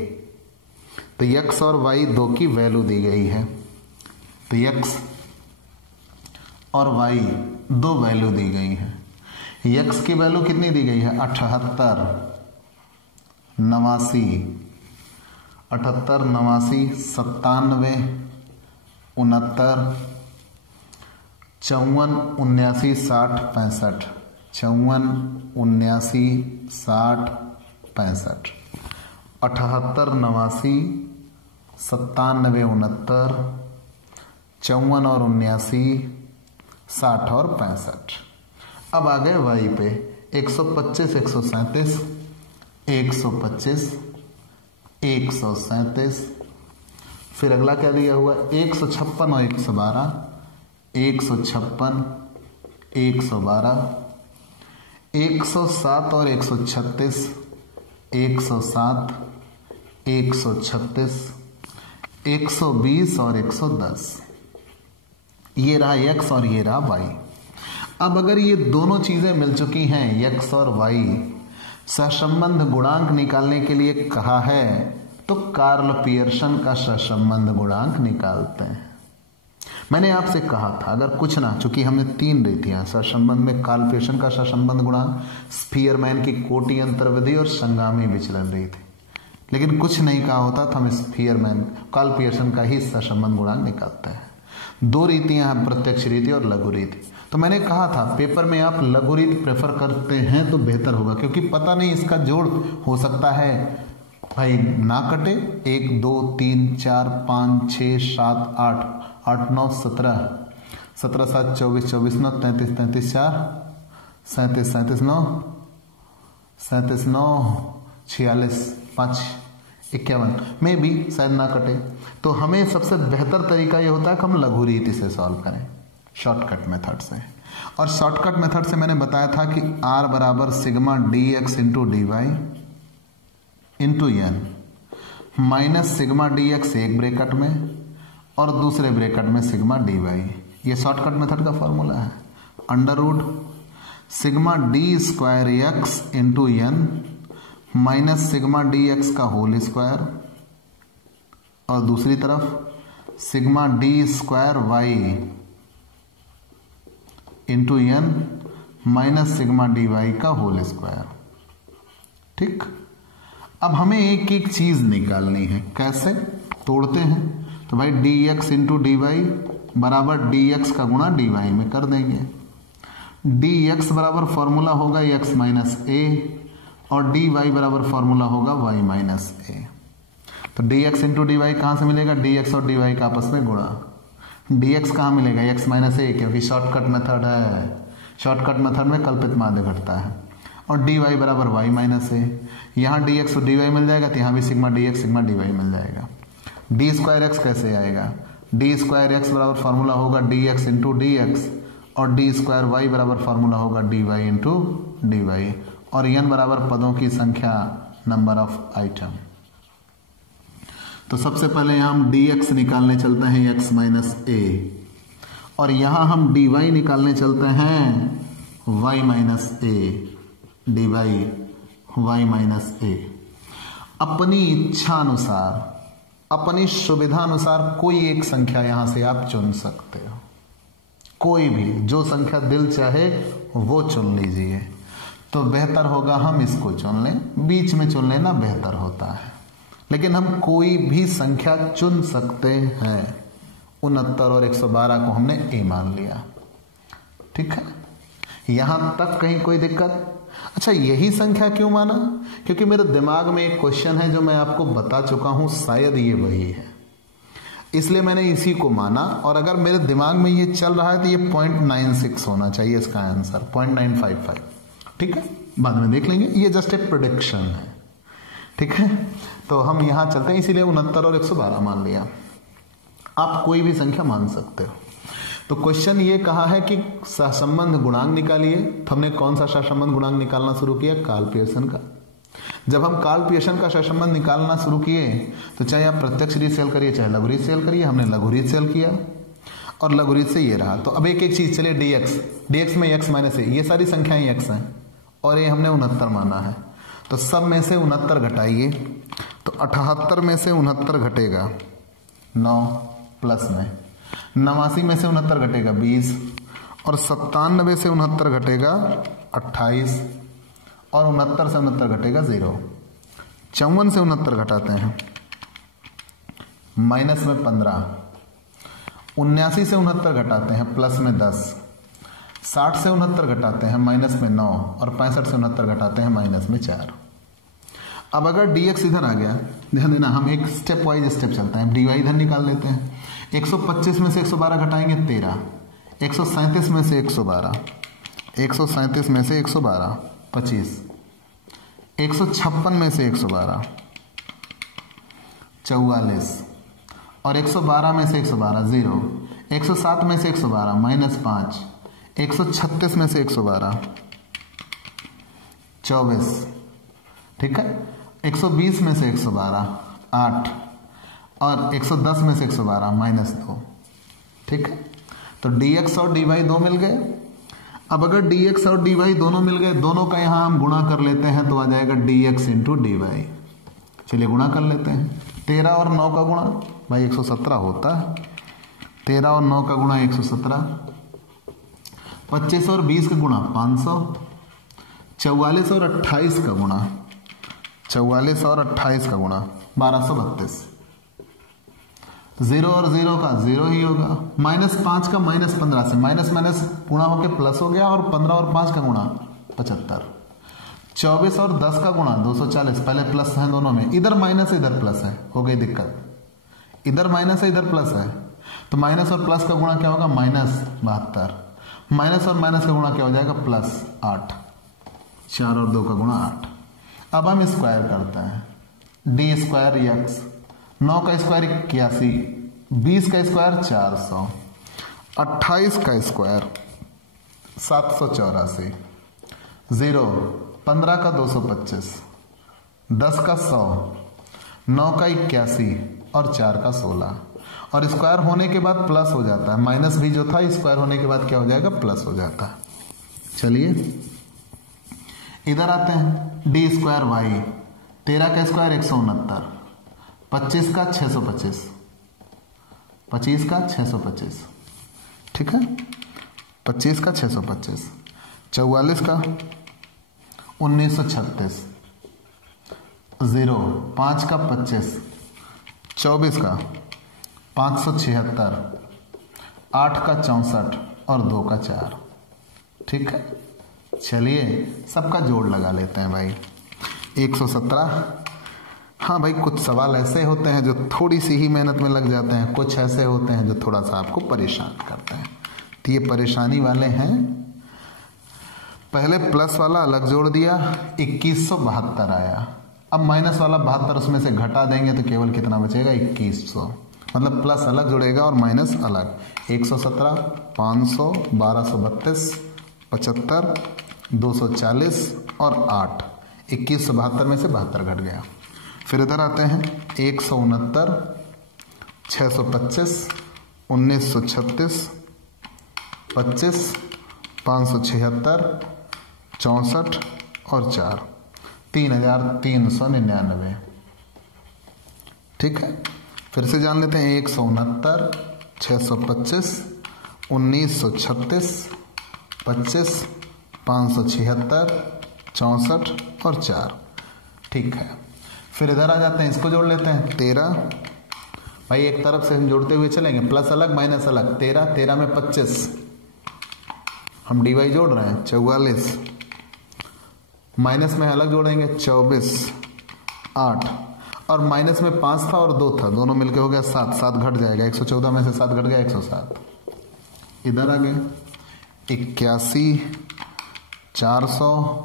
तो x और y 2 की वैल्यू दी गई है, तो x और y 2 वैल्यू दी गई है। x की वैल्यू कितनी दी गई है 78, 89, 98, 99, 69, 54, 79, 60, 65, 54, 79, 60, 65, 78, 89, 97, 69, 54 और 79, 60 और 65। अब आ गए वाई पे 125, 137, 125, 137, फिर अगला क्या दिया हुआ 156 और 112, 156, 112, 107 और 136, 107, 136, 120 और 110। ये रहा x और ये रहा y। अब अगर ये दोनों चीजें मिल चुकी हैं x और y, सहसंबंध गुणांक निकालने के लिए कहा है तो कार्ल पियर्सन का सहसंबंध गुणांक निकालते हैं। मैंने आपसे कहा था अगर कुछ ना, चूंकि हमने 3 रीतियां सहसंबंध में, कार्ल पियर्सन का सहसंबंध गुणांक, स्पीयरमैन की कोटि अंतर्विधि और संगामी विचलन रीति, लेकिन कुछ नहीं कहा होता तो हम स्पीयरमैन, कार्ल पियर्सन का ही सहसंबंध गुणांक निकालते हैं। 2 रीतियां हैं, प्रत्यक्ष रीति और लघु रीति। तो मैंने कहा था पेपर में आप लघु रीति प्रेफर करते हैं तो बेहतर होगा, क्योंकि पता नहीं इसका जोड़ हो सकता है भाई ना कटे। 1 2 3 4 5 6 7 8 8 9 17 17 7 24 24 9 33 33 4 37 37 9 37 9 46 5 51 में भी शायद ना कटे। तो हमें सबसे बेहतर तरीका ये होता है कि हम लघु रीति से सॉल्व करें, शॉर्टकट मेथड से। और शॉर्टकट मेथड से मैंने बताया था कि r बराबर sigma dx into D Y into N minus sigma dx एक ब्रैकेट में और दूसरे ब्रैकेट में सिग्मा dy। ये शॉर्टकट मेथड का फॉर्मूला है। Under root sigma D square X into N minus sigma D X का होल स्क्वायर और दूसरी तरफ sigma D square Y into N minus sigma D Y का होल स्क्वायर। ठीक, अब हमें एक एक चीज निकालनी है। कैसे तोड़ते हैं तो भाई D X into D Y बराबर डी एक्स का गुणा डी वाई में कर देंगे। डी एक्स बराबर फॉर्मूला होगा एक्स माइनस ए और डी वाई बराबर फॉर्मूला होगा वाई माइनस ए। तो D X into D Y कहां से मिलेगा, डी एक्स और डी वाई का आपस में गुणा। डी एक्स कहां मिलेगा, एक्स माइनस ए, क्योंकि शॉर्टकट मेथड है। शॉर्टकट मेथड में कल्पित माध्य घटता है। और डी वाई बराबर वाई माइनस ए, यहां डी एक्स और डी वाई मिल जाएगा तो यहां भी sigma D X sigma D Y मिल जाएगा। डी स्क्वायर एक्स कैसे आएगा, डी स्क्वायर एक्स बराबर फॉर्मूला होगा D X into D X और डी स्क्वायर वाई बराबर फॉर्मूला होगा D Y into D Y और एन बराबर पदों की संख्या, नंबर ऑफ आइटम। तो सबसे पहले यहां हम dx निकालने चलते हैं x माइनस ए और यहां हम dy निकालने चलते हैं y माइनस ए, dy y माइनस ए। अपनी इच्छा अनुसार, अपनी सुविधा अनुसार कोई एक संख्या यहां से आप चुन सकते हो। कोई भी जो संख्या दिल चाहे वो चुन लीजिए। तो बेहतर होगा हम इसको चुन लें, बीच में चुन लेना बेहतर होता है, लेकिन हम कोई भी संख्या चुन सकते हैं। 69 और 112 को हमने ए मान लिया। ठीक है, यहां तक कहीं कोई दिक्कत? अच्छा, यही संख्या क्यों माना? क्योंकि मेरे दिमाग में एक क्वेश्चन है जो मैं आपको बता चुका हूं, शायद ये वही है, इसलिए मैंने इसी को माना। और अगर मेरे दिमाग में ये चल रहा है तो ये 0.96 होना चाहिए इसका आंसर, 0.955। ठीक है, बाद में देख लेंगे, ये जस्ट एक प्रेडिक्शन है। ठीक है, तो हम यहां चलते हैं, इसीलिए 69 और 112 मान लिया। आप कोई भी संख्या मान सकते हो। तो क्वेश्चन ये कहा है कि सहसंबंध गुणांक निकालिए। तो हमने कौन सा सहसंबंध गुणांक निकालना शुरू किया, कार्ल पियर्सन का। जब हम कार्ल पियर्सन का सहसंबंध निकालना शुरू किए तो चाहे आप प्रत्यक्ष रीत से हल करिए चाहे लघु रीत से हल करिए, हमने लघु रीत से हल किया और लघु रीत से ये रहा। तो अब एक एक चीज चलिए, dx में x माइनस ए, ये सारी संख्याएं x हैं और ये हमने 69 माना है। तो सब में से 69 घटाइए, तो 78 में से 69 घटेगा 9 प्लस में, 89 में से 69 घटेगा 20 और 97 से 69 घटेगा 28 और 69 से 69 घटेगा 0। 54 से 69 घटाते हैं, माइनस में 15 79 से 69 घटाते हैं प्लस में 10, 60 से 69 घटाते हैं माइनस में 9 और 65 से 69 घटाते हैं माइनस में 4। अब अगर dx इधर आ गया, ध्यान देना हम एक स्टेप वाइज स्टेप चलते हैं। dy इधर निकाल लेते हैं। 125 में से 112 घटाएंगे 13, 137 में से 112, 137 में से 112 25, 156 में से 112 44 और 112 में से 112 0, 107 में से 112 माइनस 5, 136 में से 112 24, ठीक है, 120 में से 112 8 और 110 में से 112 माइनस 2, ठीक है। तो dx और dy दो मिल गए। अब अगर dx और dy दोनों मिल गए, दोनों का यहां हम गुणा कर लेते हैं तो आ जाएगा dx इंटू dy। चलिए गुणा कर लेते हैं। 13 और 9 का गुणा भाई 117 होता है। 13 और 9 का गुणा 117, 25 और 20 का गुणा 500, 44 और 28 का गुणा 44 और 28 का गुणा 1232। 0 और 0 का 0 ही होगा। -5 का -15 से माइनस माइनस गुणा होकर प्लस हो गया और 15 और 5 का गुणा 75। 24 और 10 का गुणा 240, पहले प्लस है दोनों में, इधर माइनस इधर प्लस है, हो गई दिक्कत। इधर माइनस है इधर प्लस है, तो माइनस और प्लस का गुणा क्या होगा -72। माइनस और माइनस का गुणा क्या हो जाएगा +8। 4 और 2 का गुणा 8। अब हम स्क्वायर करते हैं। डी स्क्वायर x, 9 का स्क्वायर 81, 20 का स्क्वायर 400, 28 का स्क्वायर 784, 0 15 का 225, 10 का 100, 9 का 81 और 4 का 16। और स्क्वायर होने के बाद प्लस हो जाता है, माइनस भी जो था स्क्वायर होने के बाद क्या हो जाएगा प्लस हो जाता है। चलिए इधर आते हैं। डी स्क्वायर वाई, 13 का स्क्वायर 169, 25 का 625, 25 का 625, ठीक है, 25 का 625, 44 का 1936, 0 5 का 25, 24 का 576, 8 का 64 और 2 का 4, ठीक है। चलिए सबका जोड़ लगा लेते हैं भाई। 117। हाँ भाई, कुछ सवाल ऐसे होते हैं जो थोड़ी सी ही मेहनत में लग जाते हैं, कुछ ऐसे होते हैं जो थोड़ा सा आपको परेशान करते हैं। तो ये परेशानी वाले हैं। पहले प्लस वाला अलग जोड़ दिया, 2172 आया। अब माइनस वाला 72 उसमें से घटा देंगे तो केवल कितना बचेगा 2100। मतलब प्लस अलग जुड़ेगा और माइनस अलग। 117, 500, 1232, 75, 240 और 8। 2172 में से 72 घट गया। फिर इधर आते हैं 169, 625, 1936, 25, 576, 64 और 4, 3399। ठीक है, फिर से जान लेते हैं। 169, 625, 1936, 25, 576, 64 और 4। ठीक है, फिर इधर आ जाते हैं, इसको जोड़ लेते हैं। 13, भाई एक तरफ से हम जोड़ते हुए चलेंगे, प्लस अलग माइनस अलग। 13, 13 में 25, हम डीवाई जोड़ रहे हैं। 44, माइनस में अलग जोड़ेंगे। 24, 8 और माइनस में 5 था और 2 था, दोनों मिलके हो गया 7। 7 घट जाएगा, 114 में से 7 घट गया 107। इधर आ गए 81, 400,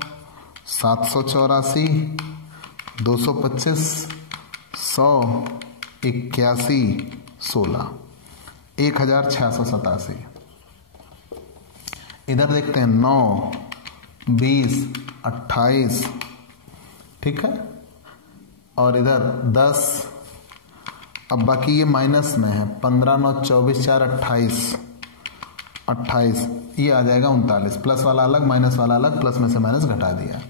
784, 225, 100, 81, 16, 1687। इधर देखते हैं 9, 20, 28। ठीक है, और इधर 10। अब बाकी ये माइनस में है। 15, 9, 24, 4, 28, 28। ये आ जाएगा 39। प्लस वाला अलग माइनस वाला अलग, प्लस में से माइनस घटा दिया।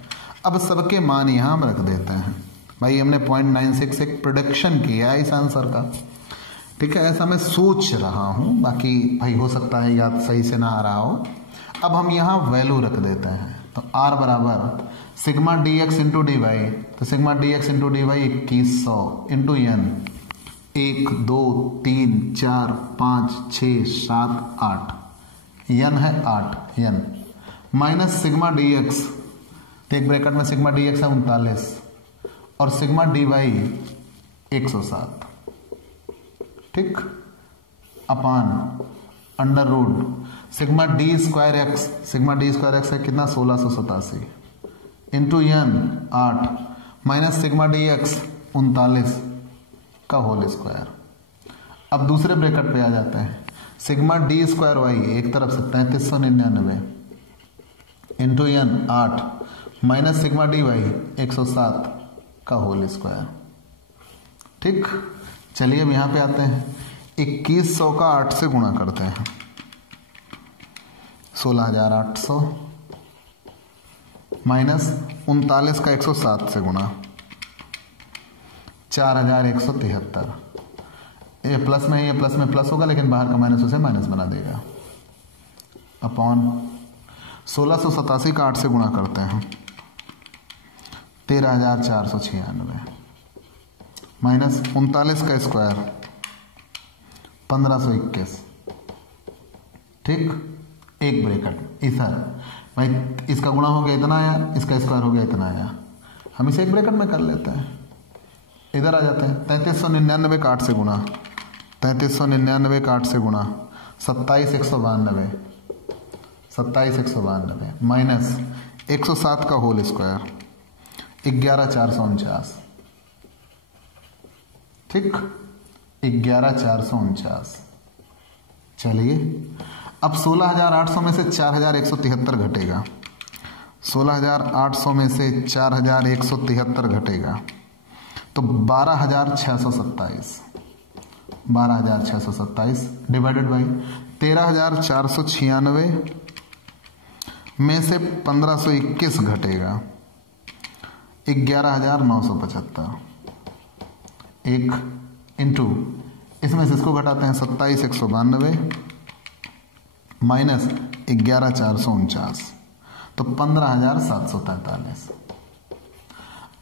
अब सबके मान यहां हम रख देते हैं। भाई हमने 0.96 एक प्रोडक्शन किया है इस आंसर का। ठीक है, ऐसा मैं सोच रहा हूं, बाकी भाई हो सकता है याद सही से ना आ रहा हो। अब हम यहां वैल्यू रख देते हैं। तो R बराबर sigma D X into D Y. तो sigma D X into D Y 2100 into n 1 2 3 4 5 6 7 8, N है 8 N, minus sigma D X, तो एक ब्रैकेट में सिग्मा डी एक्स है 39 और सिग्मा डी वाई 107, ठीक, अपान under root sigma D square X, sigma D square X है कितना 1687 into N 8 minus sigma D X 39 का होल स्क्वायर। अब दूसरे ब्रैकेट पे आ जाते हैं, सिग्मा डी स्क्वायर वाई एक तरफ से 3399 into N 8 minus sigma D Y 107 का होल स्क्वायर, ठीक। चलिए अब यहां पे आते हैं, 2100 का 8 से गुणा करते हैं, 16800 माइनस 39 का 107 से गुणा 4173, ये प्लस में ये प्लस में प्लस होगा लेकिन बाहर का माइनस उसे माइनस बना देगा, अपॉन 1687 का 8 से गुणा करते हैं 13496 माइनस 39 का स्क्वायर 1521, ठीक, एक ब्रैकेट इधर भाई, इसका गुणा हो गया इतना आया, इसका स्क्वायर हो गया इतना आया, हम इसे एक ब्रैकेट में कर लेते हैं, इधर आ जाते हैं 3399 का 8 से गुणा, 3399 का 8 से गुणा 27192, 27192 माइनस 107 का होल स्क्वायर 11449, ठीक, 11449। चलिए अब 16800 में से 4173 घटेगा, 16800 में से 4173 घटेगा तो 12627, 12627 डिवाइडेड बाई 13496 में से 1521 घटेगा 11975, एक इंटू इसमें से इसको घटाते हैं 27192 माइनस 11449 तो 15743।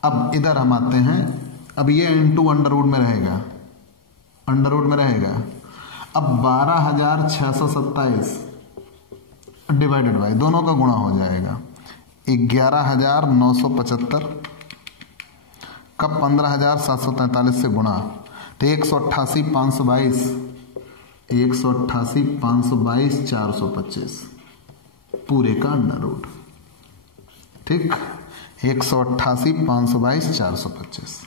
अब इधर हम आते हैं, अब ये इंटू अंडर रूट में रहेगा, अंडर रूट में रहेगा, अब 12627 डिवाइडेड बाई दोनों का गुणा हो जाएगा 11975 का 15743 से गुणा तो 188,522 188,522 425 पूरे का अंडर रूट, ठीक, 188,522 425।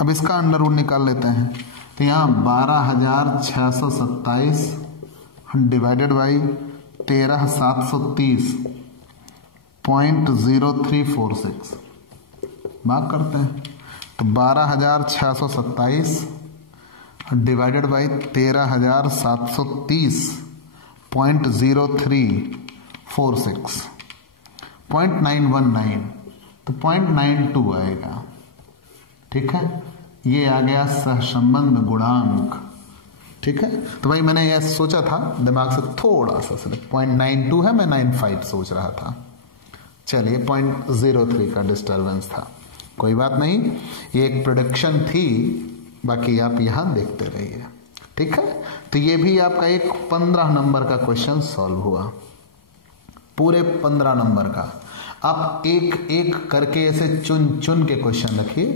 अब इसका अंडर रूट निकाल लेते हैं तो यहाँ 12627 डिवाइडेड बाई 13730.0346 भाग करते हैं तो 12627 डिवाइडेड बाई 13730.0346 0.919 तो 0.92 आएगा, ठीक है, ये आ गया सहसंबंध गुणांक, ठीक है। तो भाई मैंने यह सोचा था दिमाग से थोड़ा सा 0.92 है, मैं 95 सोच रहा था, चलिए 0.03 का डिस्टरबेंस था, कोई बात नहीं, ये एक प्रोडक्शन थी, बाकी आप यहां देखते रहिए, ठीक है। तो ये भी आपका एक 15 नंबर का क्वेश्चन सॉल्व हुआ, पूरे 15 नंबर का। आप एक एक करके ऐसे चुन चुन के क्वेश्चन रखिए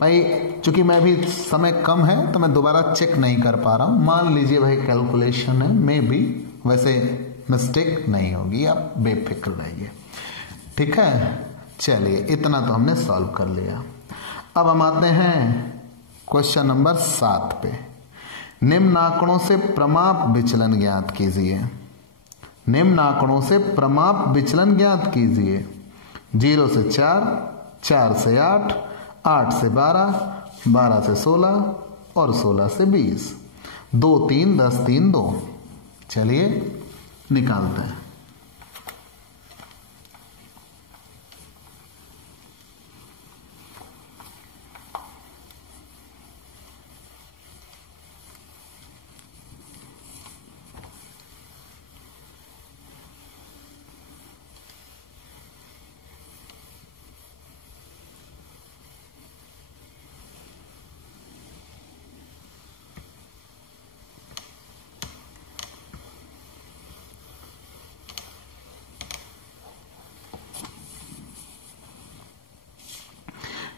भाई, चूंकि मैं भी समय कम है तो मैं दोबारा चेक नहीं कर पा रहा हूं, मान लीजिए भाई कैलकुलेशन है, में भी वैसे मिस्टेक नहीं होगी, आप बेफिक्र रहिए, ठीक है। चलिए इतना तो हमने सॉल्व कर लिया। अब हम आते हैं क्वेश्चन नंबर 7 पे। निम्न आंकड़ों से प्रमाप विचलन ज्ञात कीजिए, निम्न आंकड़ों से प्रमाप विचलन ज्ञात कीजिए। 0 से 4, 4 से 8, 8 से 12, 12 से 16 और 16 से 20, 2 3 10 3 2। चलिए निकालते हैं।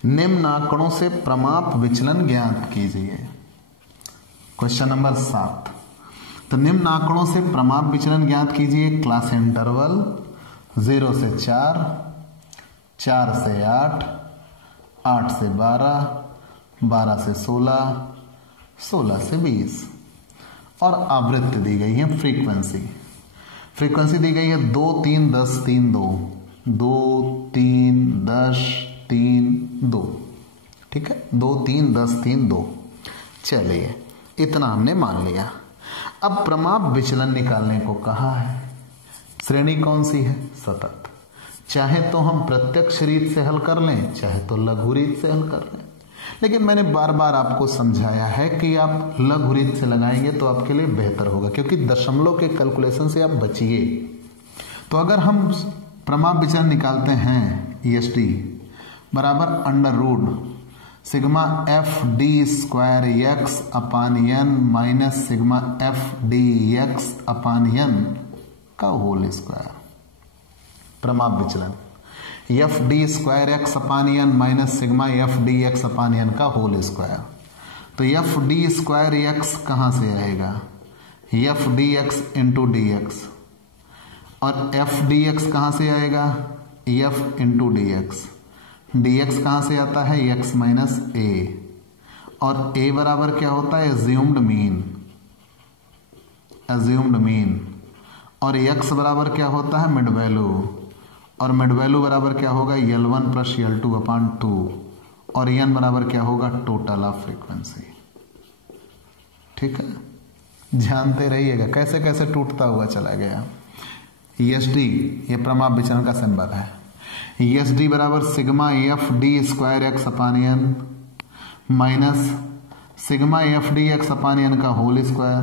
निम्न आंकड़ों से प्रमाप विचलन ज्ञात कीजिए। Question number 7। तो निम्न आंकड़ों से प्रमाप विचलन ज्ञात कीजिए। क्लास इंटरवल 0 से 4, 4 से 8, 8 से 12, 12 से 16, 16 से 20 और आवृत्ति दी गई है। फ्रीक्वेंसी दी गई है 2 3 10 3 2, 2 3 10 3 2। ठीक है, 2 3 10 3 2। चलिए इतना हमने मान लिया। अब प्रमाप विचलन निकालने को कहा है। श्रेणी कौन सी है? सतत। चाहे तो हम प्रत्यक्ष रीत से हल कर लें, चाहे तो लघु रीत से हल कर लें, लेकिन मैंने बार बार आपको समझाया है कि आप लघु रीत से लगाएंगे तो आपके लिए बेहतर होगा, क्योंकि दशमलव के कैलकुलेशन से आप बचिए। तो अगर हम प्रमाप विचलन निकालते हैं ESD बराबर under root sigma F D square X upon N minus sigma F D X upon N का होल स्क्वायर। प्रमाप विचलन F D square X upon N minus sigma F D X upon N का whole square. तो F D square X कहां से आएगा? F D X into D X. और F D X कहां से आएगा? F into D X. D X कहां से आता है? X minus A. और ए बराबर क्या होता है? Assumed mean. और एक्स बराबर क्या होता है? Mid value. और मिड वैल्यू बराबर क्या होगा? L1 प्लस L2 अपान 2। और एन बराबर क्या होगा? Total of frequency. ठीक है, जानते रहिएगा कैसे कैसे टूटता हुआ चला गया। ESD ये प्रमाप विचलन का सिंबल है। ESD बराबर sigma F D square X upon N minus sigma F D X upon N का होल स्क्वायर।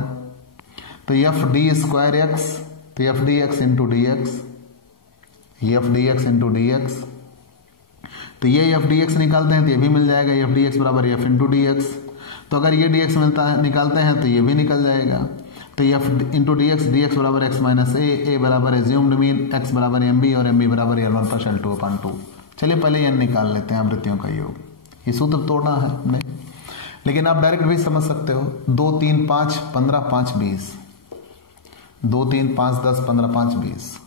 तो एफ डी स्क्वायर एक्स, तो F D X into D X, F D X into D X. तो ये F D x निकालते हैं तो ये भी मिल जाएगा, एफ डी एक्स बराबर एफ इंटू डी एक्स। तो अगर ये डी एक्स मिलता है निकालते हैं तो ये भी निकल जाएगा। तो एफ इंटू डी एक्स बराबर एक्स माइनस ए बराबर एज्यूम्ड मीन, एक्स बराबर एम बी और एम बी बराबर L1 प्लस L2 अपान 2। चलिए पहले एन निकाल लेते हैं, आवृत्तियों का योग। ये सूत्र तोड़ना है हमने, लेकिन आप डायरेक्ट भी समझ सकते हो। 2 3 5 15 5 20, 2 3 5 10 15 5 20।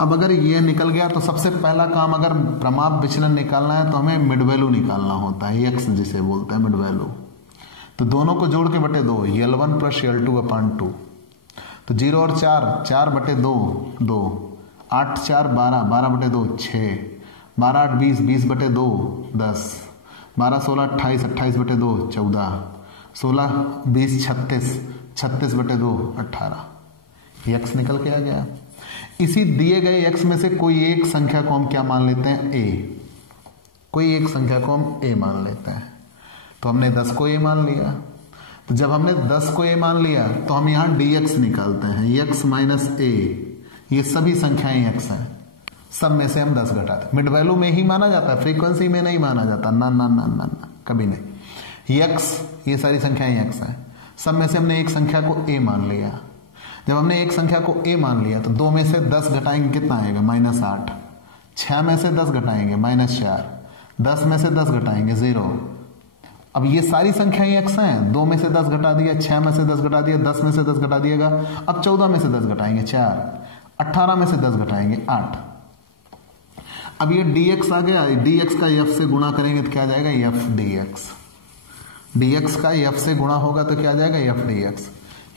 अब अगर ये निकल गया तो सबसे पहला काम, अगर प्रमाप विचलन निकालना है तो हमें मिड वैल्यू निकालना होता है, एक्स जिसे बोलते हैं मिड वैल्यू। तो दोनों को जोड़ के बटे 2, L1 प्लस L2 अपान 2। तो 0 और 4, 4 बटे 2 2, 8 4 12, 12 बटे 2 6, 12 8 20, 20 बटे 2 10, 12 16 28, 28 बटे 2 14, 16 20 36, 36 बटे 2 18। एक्स निकल के आ गया। इसी दिए गए एक्स में से कोई एक संख्या को हम क्या मान लेते हैं? ए। कोई एक संख्या को हम ए मान लेते हैं। तो हमने 10 को ए मान लिया। तो जब हमने 10 को ए मान लिया तो हम यहां dx निकालते हैं, x माइनस ए। ये सभी संख्याएं x हैं, सब में से हम 10 घटाते। मिड वैल्यू में ही माना जाता है, फ्रीक्वेंसी में नहीं माना जाता। ना ना ना ना ना, कभी नहीं। x, ये सारी संख्याएं x हैं, सब में से हमने एक संख्या को a मान लिया। जब हमने एक संख्या को a मान लिया तो 2 में से 10 घटाएंगे, कितना आएगा? -8। 6 में से 10 घटाएंगे, -4। 10 में से 10 घटाएंगे, 0। अब ये सारी संख्याएं x हैं। 2 में से 10 घटा दिया, 6 में से 10 घटा दिया, 10 में से 10 घटा दिएगा। अब 14 में से 10 घटाएंगे, 4। 18 में से 10 घटाएंगे, 8। अब ये dx आ गया, dx का f से गुणा करेंगे तो क्या आ जाएगा? f dx। dx का f से गुणा होगा तो क्या आ जाएगा? f dx।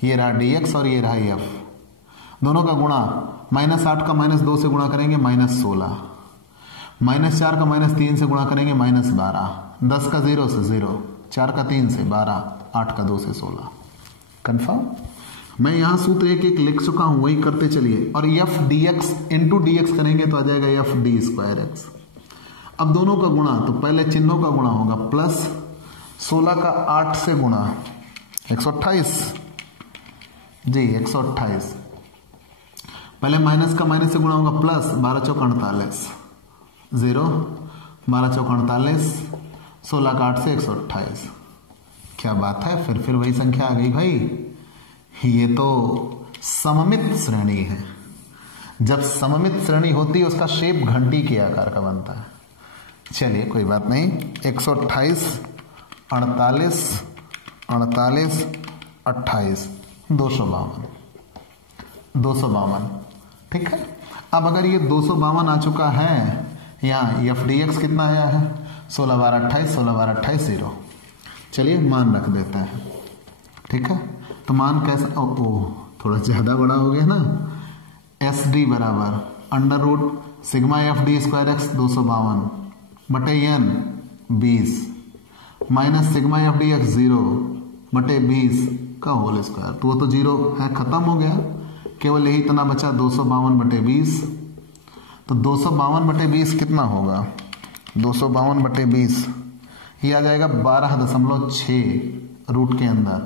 ये रहा dx और ये रहा f, दोनों का गुणा। -8 का -2 से गुणा करेंगे, -16। -4 का -3 से गुणा करेंगे, -12। 10 का 0 से 0, 4 का 3 से 12, 8 का 2 से 16। कंफर्म? मैं यहां सूत्र एक एक लिख चुका हूं, वही करते चलिए। और F D X into D x करेंगे तो आ जाएगा एफ डी स्क्वायर एक्स। अब दोनों का गुणा, तो पहले चिन्हों का गुणा होगा, प्लस 16 का 8 से गुणा 128 जी 128। पहले माइनस का माइनस से गुणा होगा, प्लस 12 चौक 48 0, 12 चौक 48, 16 का 8 से 128। क्या बात है, फिर वही संख्या आ गई भाई। ये तो सममित श्रेणी है। जब सममित श्रेणी होती है उसका शेप घंटी के आकार का बनता है। चलिए कोई बात नहीं, 128 48 48 28 252, ठीक है। अब अगर ये 252 आ चुका है, यहाँ एफ डी एक्स कितना आया है 16 12 28 16 12 28 0। चलिए मान रख देते हैं, ठीक है। तो मान कैसे, थोड़ा ज़्यादा बड़ा हो गया ना। एस डी बराबर under root sigma F D square X 252 बटे N 20 minus sigma F D X 0 बटे 20 का होल स्क्वायर। तो वो तो 0 है, खत्म हो गया, केवल यही इतना बचा 252 बटे 20। तो 252 बटे 20 कितना होगा, 252 बटे 20 ये आ जाएगा 12.6 रूट के अंदर।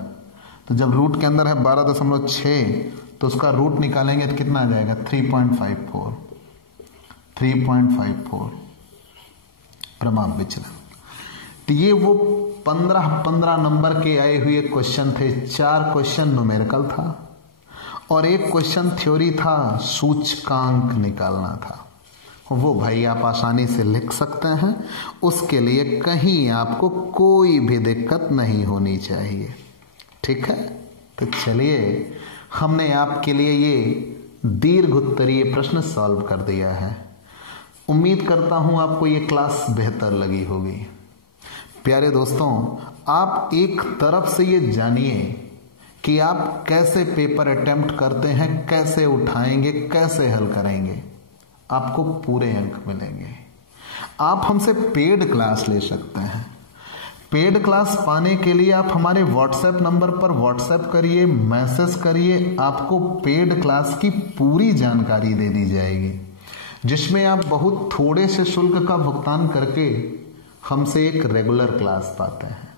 तो जब रूट के अंदर है 12.6 तो उसका रूट निकालेंगे तो कितना आ जाएगा 3.54 प्रमाप विचलन। तो ये वो 15 नंबर के आए हुए क्वेश्चन थे। 4 क्वेश्चन न्यूमेरिकल था और 1 क्वेश्चन थ्योरी था, सूचकांक निकालना था। वो भाई आप आसानी से लिख सकते हैं, उसके लिए कहीं आपको कोई भी दिक्कत नहीं होनी चाहिए, ठीक है। तो चलिए हमने आपके लिए ये दीर्घ उत्तरीय प्रश्न सॉल्व कर दिया है। उम्मीद करता हूं आपको ये क्लास बेहतर लगी होगी। प्यारे दोस्तों, आप एक तरफ से ये जानिए कि आप कैसे पेपर अटेम्प्ट करते हैं, कैसे उठाएंगे, कैसे हल करेंगे, आपको पूरे अंक मिलेंगे। आप हमसे पेड क्लास ले सकते हैं। पेड क्लास पाने के लिए आप हमारे व्हाट्सएप नंबर पर व्हाट्सएप करिए, मैसेज करिए, आपको पेड क्लास की पूरी जानकारी दे दी जाएगी, जिसमें आप बहुत थोड़े से शुल्क का भुगतान करके हमसे एक रेगुलर क्लास पाते हैं।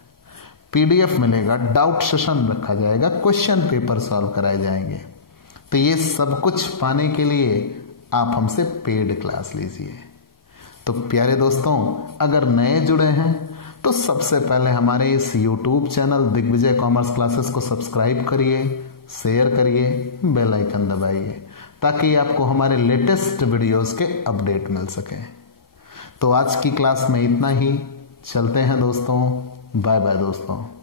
पीडीएफ मिलेगा, डाउट सेशन रखा जाएगा, क्वेश्चन पेपर सॉल्व कराए जाएंगे। तो ये सब कुछ पाने के लिए आप हमसे पेड क्लास लीजिए। तो प्यारे दोस्तों, अगर नए जुड़े हैं तो सबसे पहले हमारे इस YouTube channel Digvijay commerce classes को सब्सक्राइब करिए, शेयर करिए, बेल आइकन दबाइए, ताकि आपको हमारे लेटेस्ट वीडियोस के अपडेट मिल सके। तो आज की क्लास में इतना ही, चलते हैं दोस्तों, बाय बाय दोस्तों।